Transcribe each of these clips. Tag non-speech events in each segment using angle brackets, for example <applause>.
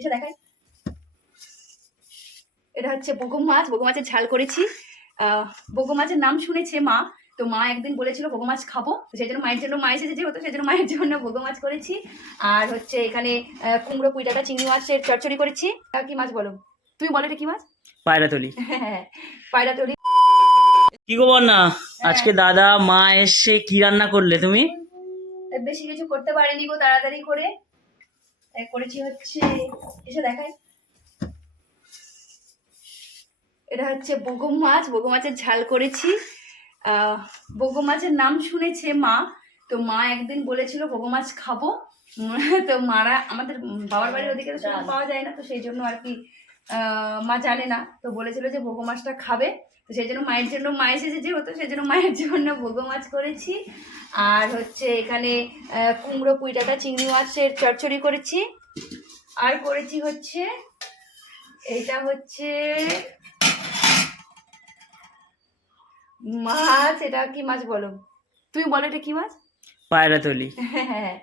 এসে দেখাই। এটা হচ্ছে বগম মাছ। বগম মাছের ঝাল করেছি। বগম মাছের নাম শুনেছে মা। তো মা একদিন বলেছিল বগম মাছ খাব। তো সেই জন্য মায়ের জন্য মা এসেছে যেহেতু সেই জন্য মায়ের জন্য বগম মাছ করেছি। আর হচ্ছে এখানে কুমড়ো পুঁই ডাটা চিংড়ি মাছের চচ্চড়ি করেছি। আর কি মাছ বলো? তুমি বলো এটা কি মাছ? পায়রাতলি। <laughs> হ্যাঁ পায়রা তৈরি কি গো না আজকে দাদা মা এসে কি রান্না করলে তুমি? বেশি কিছু করতে পারিনি গো তাড়াতাড়ি করে। করেছি হচ্ছে এসে দেখাই। এটা হচ্ছে বগম মাছ বগম মাছের ঝাল করেছি। আহ, বগম মাছের নাম শুনেছে মা তো মা একদিন বলেছিল বগম মাছ খাব। তো মারা আমাদের বাবার বাড়ির ওদিকে তো পাওয়া যায় না তো সেই জন্য আর কি মা জানে না তো বলেছিল যে বগো মাছটা খাবে। তো সেই জন্য মায়ের জন্য মা এসেছে যেহেতু সেই জন্য মায়ের জন্য বগো মাছ করেছি। আর হচ্ছে এখানে কুমড়ো পুঁই ডাঁটা চিংড়ি মাছের চচ্চড়ি করেছি। আর করেছি হচ্ছে এইটা হচ্ছে মাছ এটা কি মাছ বলো? তুমি বলো এটা কি মাছ? পায়রাতলি। <laughs> হ্যাঁ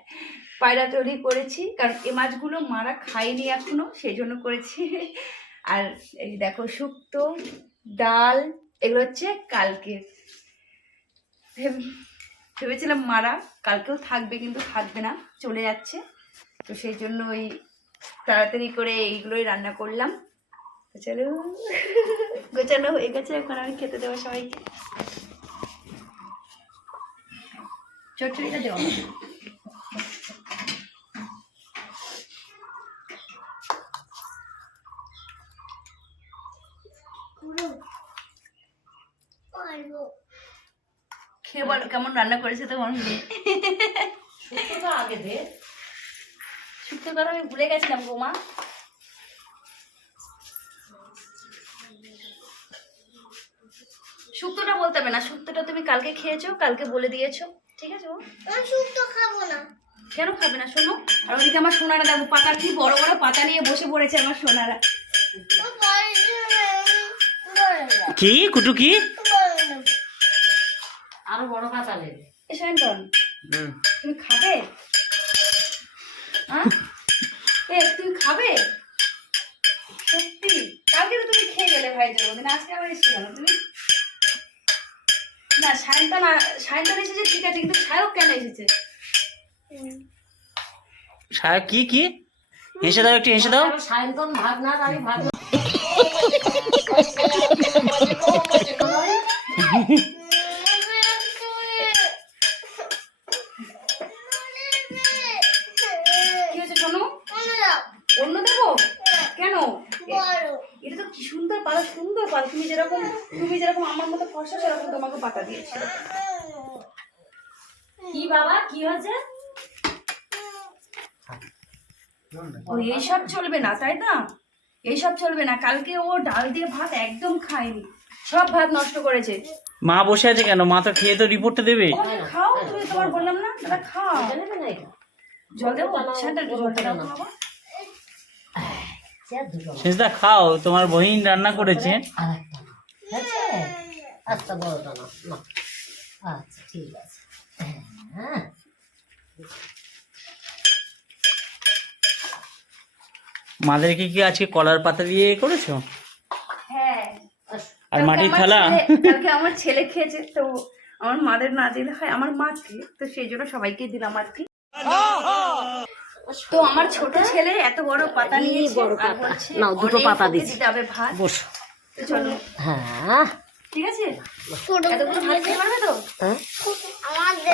পায়রা তৈরি করেছি কারণ এ মাছগুলো মারা খায়নি এখনও সেই জন্য করেছি। আর এই দেখো শুক্তো, ডাল, এগুলো হচ্ছে কালকে। ভেবেছিলাম মারা, কালকেও থাকবে কিন্তু থাকবে না, চলে যাচ্ছে। তো সেই জন্য ওই তাড়াতাড়ি করে এইগুলোই রান্না করলাম। চলো, গোছানো হয়ে গেছে, এখন আমি খেতে দেবো সবাইকে। চটচড়িটা দেওয়া। খেয়ে বলো কেমন রান্না করেছে তোমার মেয়ে আগে দে। শুক্তো কথা আমি ভুলে গেছিলাম বৌমা শুক্তোটা বলতে হবে না শুক্তোটা তুমি কালকে খেয়েছো কালকে বলে দিয়েছ। ঠিক আছে আমি শুক্তো খাব না। কেন খাবে না? শোনো আর ওদিকে আমার সোনারা দেখো পাতা কি বড় বড় পাতা নিয়ে বসে পড়েছে আমার সোনারা। কি? কুটু কি। আরও বড় পাতা নেবে এ শান্তন তুমি খাবে? হ্যাঁ এ তুমি খাবে? সত্যি? কালকে তো তুমি খেয়ে গেলে ভাই জন্মদিন আজকে আবার এসেছ কেন তুমি? না সায়ন্তন সায়ন্তন এসেছে ঠিক আছে কিন্তু সায়ক কেন এসেছে? সাহেব কি কি? হেসে দাও একটু হেসে দাও। সায়ন্তন ভাবনার আমি ভাবনা কি হয়েছে শোনো অন্য দেবো কেন এ- এটা তো কি সুন্দর পাতা সুন্দর পাতা তুমি যেরকম তুমি যেরকম আমার মতো ফসা সেরকম তোমাকে পাতা দিয়েছে। কি বাবা কি হয়েছে? ও এইসব চলবে না তাই না এইসব চলবে না। কালকে ও ডাল দিয়ে ভাত একদম খায়নি। সব ভাত নষ্ট করেছে। মা বসে আছে কেন? মা তো খেয়ে তো রিপোর্টটা দেবে। খাও তুমি তোমার বললাম না? দাদা খাও। জল দেবো সেটা খাও তোমার বহিন রান্না করেছে। হয়েছে? আচ্ছা বড়টা না না। আচ্ছা ঠিক আছে। হ্যাঁ। মাদেরকে কি আজকে কলার পাতা দিয়ে করেছ? হ্যাঁ। আর মাটির আমার থালা? ছেলে- কালকে আমার ছেলে খেয়েছে তো আমার মাদের না দিলে হয় আমার মাকে তো সেই জন্য সবাইকে দিলাম আর কি। তো আমার ছোট ছেলে এত বড় পাতা নিয়ে বড় পাতা। নাও, দুটো পাতা দিচ্ছি। দিতে হবে ভাত। বসো। চলো। হ্যাঁ। ঠিক আছে? এতগুলো ভাত খেতে পারবে তো? হ্যাঁ?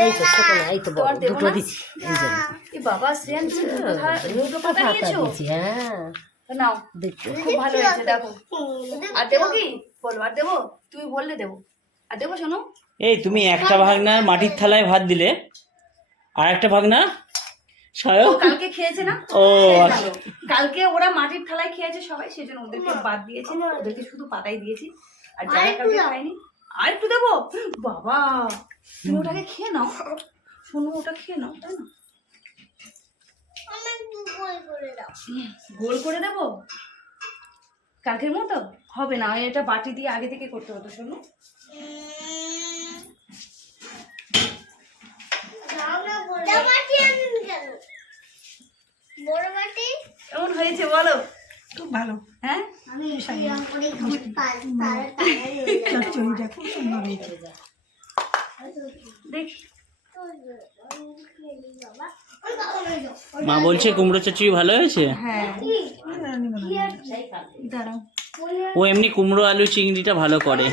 এই তো ছোট না এই তো বড় তোমার দেবো দুটো না? এই জন্য এ বাবা শ্রেয়ান দুটো পাতা পাতা নিয়েছো হ্যাঁ। নাও। দেখতে খুব ভালো হয়েছে দেখো। আর দেবো কি? বলো আর দেবো? তুমি বললে দেবো। আর দেবো শোনো। এই তুমি একটা ভাগনার মাটির থালায় ভাত দিলে। আর একটা ভাগনা ও কালকে খেয়েছে না ও। কালকে ওরা মাটির থালায় খেয়েছে সবাই সেই জন্য ওদেরকে বাদ দিয়েছি। ওদেরকে শুধু পাতাই দিয়েছি। আর যারা কালকে খায়নি আর একটু দেবো? বাবা তুমি ওটাকে খেয়ে নাও। শোনো ওটা খেয়ে নাও তাই না? গোল করে দেবো? কালকের মতো? হবে না এটা বাটি দিয়ে আগে থেকে করতে হতো শোনো বড় বাটি কেমন হয়েছে বলো? খুব ভালো হ্যাঁ? আমি চচ্চড়িটা খুব সুন্দর হয়েছে। দেখি। মা বলছে কুমড়ো চচ্চড়ি ভালো হয়েছে? হ্যাঁ। ও এমনি কুমড়ো আলু চিংড়িটা ভালো করে।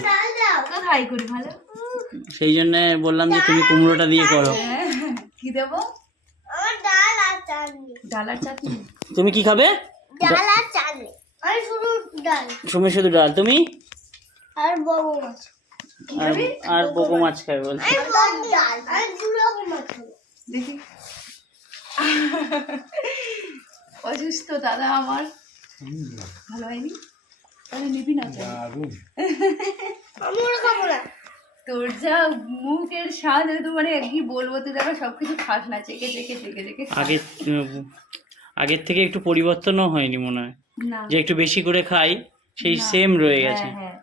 কোথায় করি ভালো? সেই জন্য বললাম যে তুমি কুমড়োটা দিয়ে করো। হ্যাঁ, কি দেবো? ডাল আর চাটনি। তুমি কি খাবে? ডাল আর চাল আর শুধু ডাল। তুমি শুধু ডাল তুমি? আর বড় মাছ। আর খাবি মাছ বলছে। দেখি। অসুস্থ দাদা আমার। ভালো হয়নি? তাহলে নিবি না। খাব না। তোর যা মুখের স্বাদ তো মানে কি বলব তুই দেখো সবকিছু খাস না চেকে চেকে চেকে চেকে। আগে আগের থেকে একটু পরিবর্তনও হয়নি মনে হয়? যে একটু বেশি করে খাই সেই সেম রয়ে গেছে। হ্যাঁ হ্যাঁ।